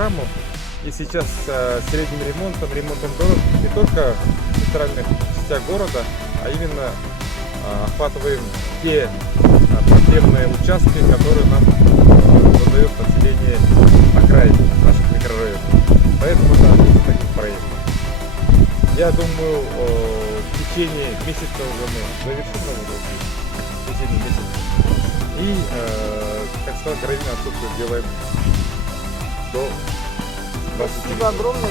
программу. И сейчас средним ремонтом дорог не только в центральных частях города, а именно охватываем те проблемные участки, которые нам задает население окраин наших микрорайонов. Поэтому да, есть таких проектов. Я думаю, в течение месяца уже мы завершим работу. В течение месяца. И, как сказал, гравийную отсутку сделаем до 20. Спасибо огромное.